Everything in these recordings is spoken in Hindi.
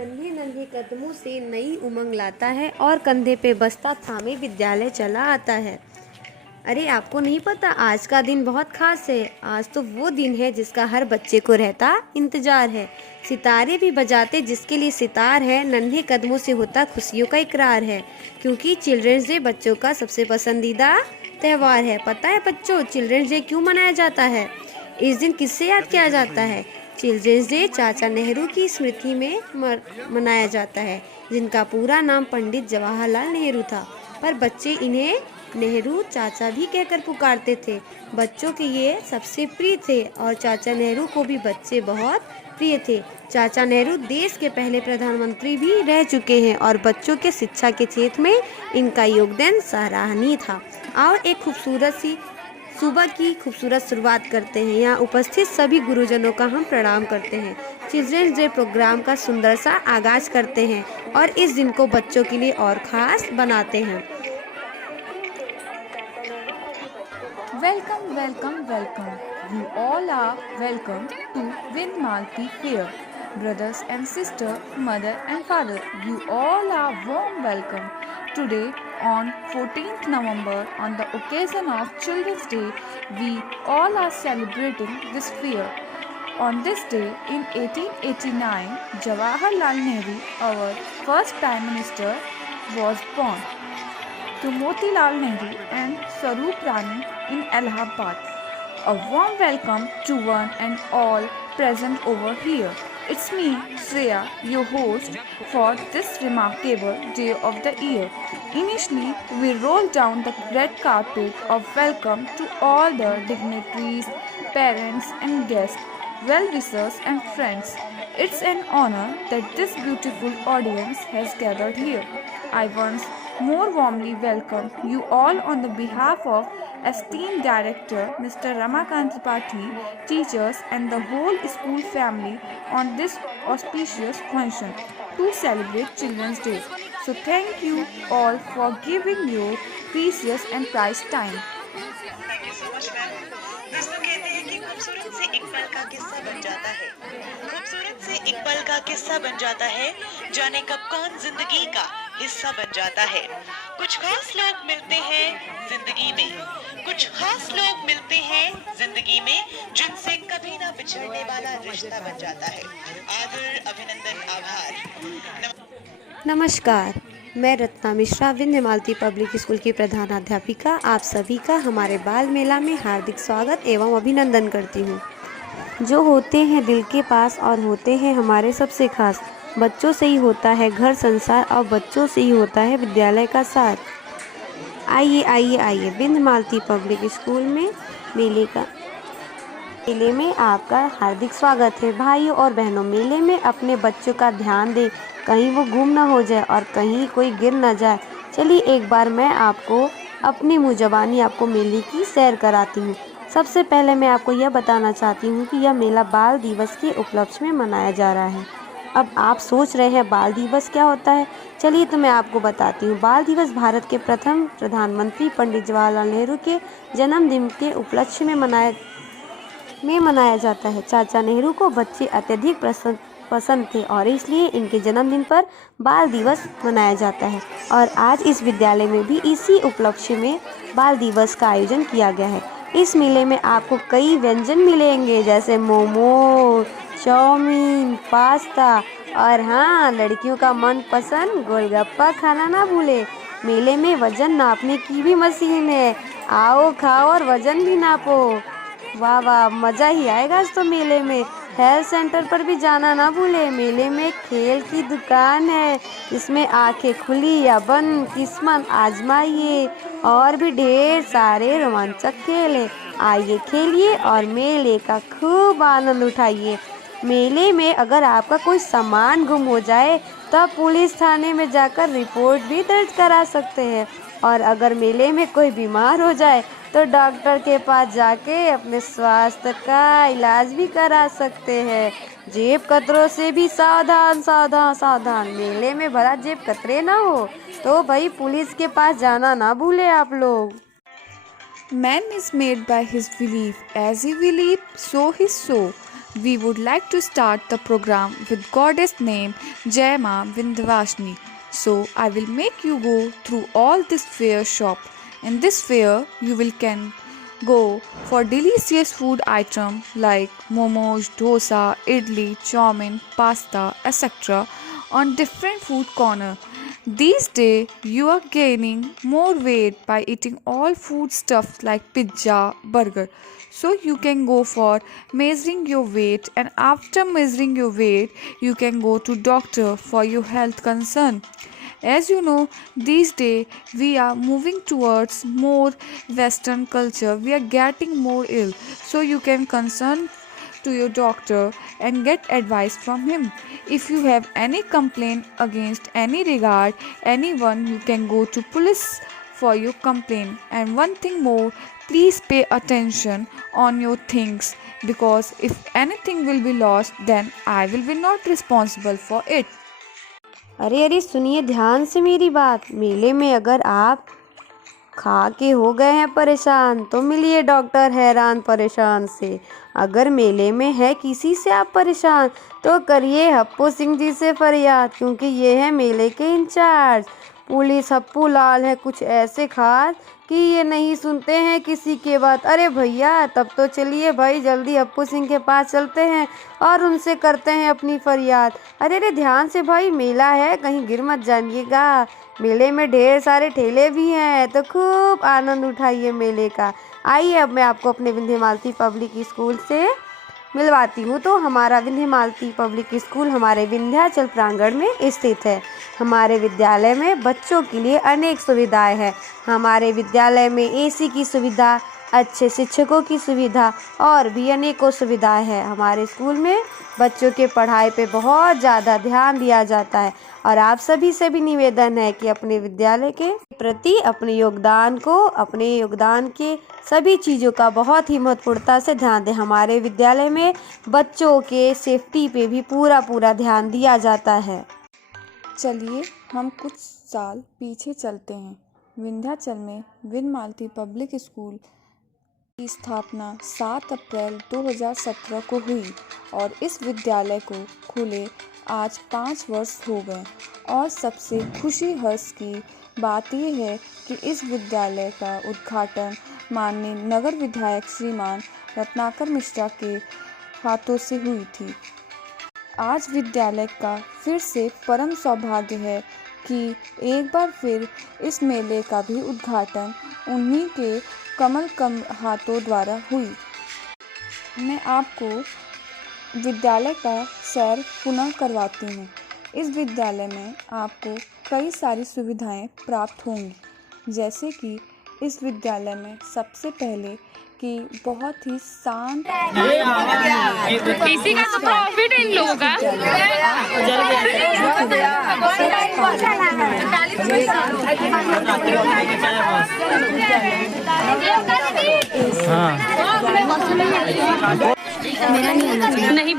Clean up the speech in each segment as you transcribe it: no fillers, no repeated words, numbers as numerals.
नन्हे नन्हे कदमों से नई उमंग लाता है और कंधे पे बस्ता थामे विद्यालय चला आता है। अरे आपको नहीं पता, आज का दिन बहुत खास है। आज तो वो दिन है जिसका हर बच्चे को रहता इंतजार है। सितारे भी बजाते जिसके लिए सितार है, नन्हे कदमों से होता खुशियों का इकरार है। क्योंकि चिल्ड्रंस डे बच्चों का सबसे पसंदीदा त्यौहार है। पता है बच्चों, चिल्ड्रंस डे क्यों मनाया जाता है? इस दिन किससे याद किया जाता है? चिल्ड्रंस डे चाचा नेहरू की स्मृति में मनाया जाता है, जिनका पूरा नाम पंडित जवाहरलाल नेहरू था। पर बच्चे इन्हें नेहरू चाचा भी कहकर पुकारते थे। बच्चों के ये सबसे प्रिय थे और चाचा नेहरू को भी बच्चे बहुत प्रिय थे। चाचा नेहरू देश के पहले प्रधानमंत्री भी रह चुके हैं और बच्चों के शिक्षा के क्षेत्र में इनका योगदान सराहनीय था। और एक खूबसूरत सी सुबह की खूबसूरत शुरुआत करते हैं। यहाँ उपस्थित सभी गुरुजनों का हम प्रणाम करते हैं। चिल्ड्रंस डे प्रोग्राम का सुंदर सा आगाज करते हैं और इस दिन को बच्चों के लिए और खास बनाते हैं। Welcome, welcome, welcome. You all are welcome to Vinmalti Fair. Brothers and sisters, mother and father, you all are warm welcome. Today on 14th November, on the occasion of Children's Day, we all are celebrating this fair. On this day in 1889, Jawaharlal Nehru, our first Prime Minister, was born to Motilal Nehru and Swaroop Rani in Allahabad. A warm welcome to one and all present over here. It's me, Shreya, your host for this remarkable day of the year. Initially, we roll down the red carpet of welcome to all the dignitaries, parents and guests, well-wishers and friends. It's an honor that this beautiful audience has gathered here. I once more warmly welcome you all on the behalf of esteemed director Mr. Ramakant Tripathi, teachers and the whole school family on this auspicious function to celebrate Children's Day. So thank you all for giving your precious and precious time. Thank you so much ma'am. दोस्तों कहते हैं कि खूबसूरत से एक पल का किस्सा बन जाता है। खूबसूरत से एक पल का किस्सा बन जाता है, जाने कब कौन जिंदगी का हिस्सा बन जाता है। कुछ खास लोग मिलते हैं जिंदगी में, कुछ खास लोग मिलते हैं जिंदगी में, जिनसे कभी ना बिछड़ने वाला रिश्ता बन जाता है। आदर, अभिनंदन, आभार। नमस्कार, मैं रत्ना मिश्रा विंध्यमालती पब्लिक स्कूल की प्रधानाध्यापिका आप सभी का हमारे बाल मेला में हार्दिक स्वागत एवं अभिनंदन करती हूँ। जो होते हैं दिल के पास और होते हैं हमारे सबसे खास, बच्चों से ही होता है घर संसार और बच्चों से ही होता है विद्यालय का साथ। आइए आइए आइए, विंध्यमालती पब्लिक स्कूल में मेले में आपका हार्दिक स्वागत है। भाइयों और बहनों, मेले में अपने बच्चों का ध्यान दें, कहीं वो गुम ना हो जाए और कहीं कोई गिर ना जाए। चलिए एक बार मैं आपको अपनी मुँह ज़बानी आपको मेले की सैर कराती हूँ। सबसे पहले मैं आपको यह बताना चाहती हूँ कि यह मेला बाल दिवस के उपलक्ष्य में मनाया जा रहा है। अब आप सोच रहे हैं बाल दिवस क्या होता है? चलिए तो मैं आपको बताती हूँ। बाल दिवस भारत के प्रथम प्रधानमंत्री पंडित जवाहरलाल नेहरू के जन्मदिन के उपलक्ष्य में मनाया जाता है। चाचा नेहरू को बच्चे अत्यधिक पसंद थे और इसलिए इनके जन्मदिन पर बाल दिवस मनाया जाता है। और आज इस विद्यालय में भी इसी उपलक्ष्य में बाल दिवस का आयोजन किया गया है। इस मेले में आपको कई व्यंजन मिलेंगे, जैसे मोमो, चाउमीन, पास्ता और हाँ, लड़कियों का मनपसंद गोलगप्पा खाना ना भूले। मेले में वजन नापने की भी मशीन है, आओ खाओ और वजन भी नापो। वाह वाह, मज़ा ही आएगा आज तो मेले में। हेल्थ सेंटर पर भी जाना ना भूले। मेले में खेल की दुकान है, इसमें आंखें खुली या बंद किस्मत आजमाइए और भी ढेर सारे रोमांचक खेल है। आइए खेलिए और मेले का खूब आनंद उठाइए। मेले में अगर आपका कोई सामान गुम हो जाए तो आप पुलिस थाने में जाकर रिपोर्ट भी दर्ज करा सकते हैं। और अगर मेले में कोई बीमार हो जाए तो डॉक्टर के पास जाके अपने स्वास्थ्य का इलाज भी करा सकते हैं। जेब कतरों से भी सावधान सावधान सावधान। मेले में भरा जेब कतरे ना हो तो भाई पुलिस के पास जाना ना भूले आप लोग। Man is made by his belief. As he believe, so he sow. we would like to start the program with goddess name Jai Ma Vindhyavashini. So I will make you go through all this fair shop. In this fair you will can go for delicious food item like momos, dosa, idli, chowmin, pasta, etc. on different food corner. These days you are gaining more weight by eating all food stuff like pizza, burger. So you can go for measuring your weight, and after measuring your weight you can go to doctor for your health concern. As you know, these days we are moving towards more western culture. We are getting more ill. So you can concern to your doctor and get advice from him. If you have any complaint against any regard anyone, you can go to police for your complaint. And one thing more, please pay attention on your things, because if anything will be lost then I will be not responsible for it. अरे अरे सुनिए ध्यान से मेरी बात। मेले में अगर आप खा के हो गए हैं परेशान तो मिलिए डॉक्टर हैरान परेशान से। अगर मेले में है किसी से आप परेशान तो करिए हप्पू सिंह जी से फरियाद, क्योंकि ये है मेले के इंचार्ज। पुलिस हप्पू लाल है कुछ ऐसे खास कि ये नहीं सुनते हैं किसी के बात। अरे भैया तब तो चलिए भाई जल्दी हप्पू सिंह के पास चलते हैं और उनसे करते हैं अपनी फरियाद। अरे अरे ध्यान से भाई, मेला है कहीं गिर मत जाइएगा। मेले में ढेर सारे ठेले भी हैं तो खूब आनंद उठाइए मेले का। आइए अब मैं आपको अपने विंध्यमालती पब्लिक स्कूल से मिलवाती हूँ। तो हमारा विंध्यमालती पब्लिक स्कूल हमारे विंध्याचल प्रांगण में स्थित है। हमारे विद्यालय में बच्चों के लिए अनेक सुविधाएं हैं। हमारे विद्यालय में एसी की सुविधा, अच्छे शिक्षकों की सुविधा और भी अनेकों सुविधाएं हैं। हमारे स्कूल में बच्चों के पढ़ाई पे बहुत ज़्यादा ध्यान दिया जाता है और आप सभी से भी निवेदन है कि अपने विद्यालय के प्रति अपने योगदान के सभी चीज़ों का बहुत ही महत्वपूर्णता से ध्यान दें। हमारे विद्यालय में बच्चों के सेफ्टी पे भी पूरा ध्यान दिया जाता है। चलिए हम कुछ साल पीछे चलते हैं। विंध्याचल में विंध्यमालती पब्लिक स्कूल की स्थापना 7 अप्रैल 2017 को हुई और इस विद्यालय को खुले आज 5 वर्ष हो गए। और सबसे खुशी हर्ष की बात यह है कि इस विद्यालय का उद्घाटन माननीय नगर विधायक श्रीमान रत्नाकर मिश्रा के हाथों से हुई थी। आज विद्यालय का फिर से परम सौभाग्य है कि एक बार फिर इस मेले का भी उद्घाटन उन्हीं के कमल हाथों द्वारा हुई। मैं आपको विद्यालय का सैर पुनः करवाती हूँ। इस विद्यालय में आपको कई सारी सुविधाएं प्राप्त होंगी, जैसे कि इस विद्यालय में सबसे पहले कि बहुत ही शांत इसी का तो प्रॉफिट इन लोगों का। मेरा नहीं आना चाहिए। नहीं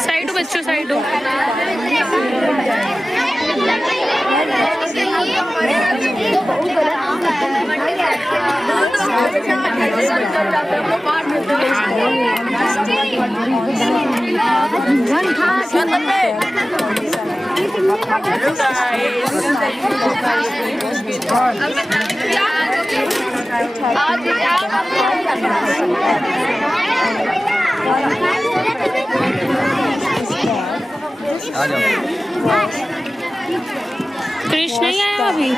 साइड बच्चों साइड कृष्ण ही आया अभी।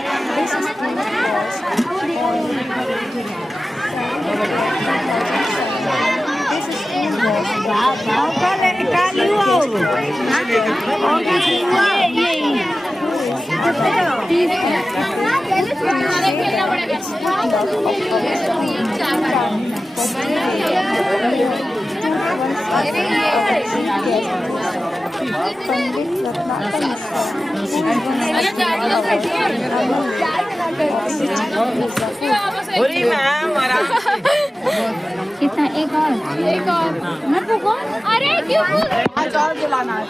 Holy ma'am, कितना? एक और मैं फूको। अरे क्यों आज और बुलाना है।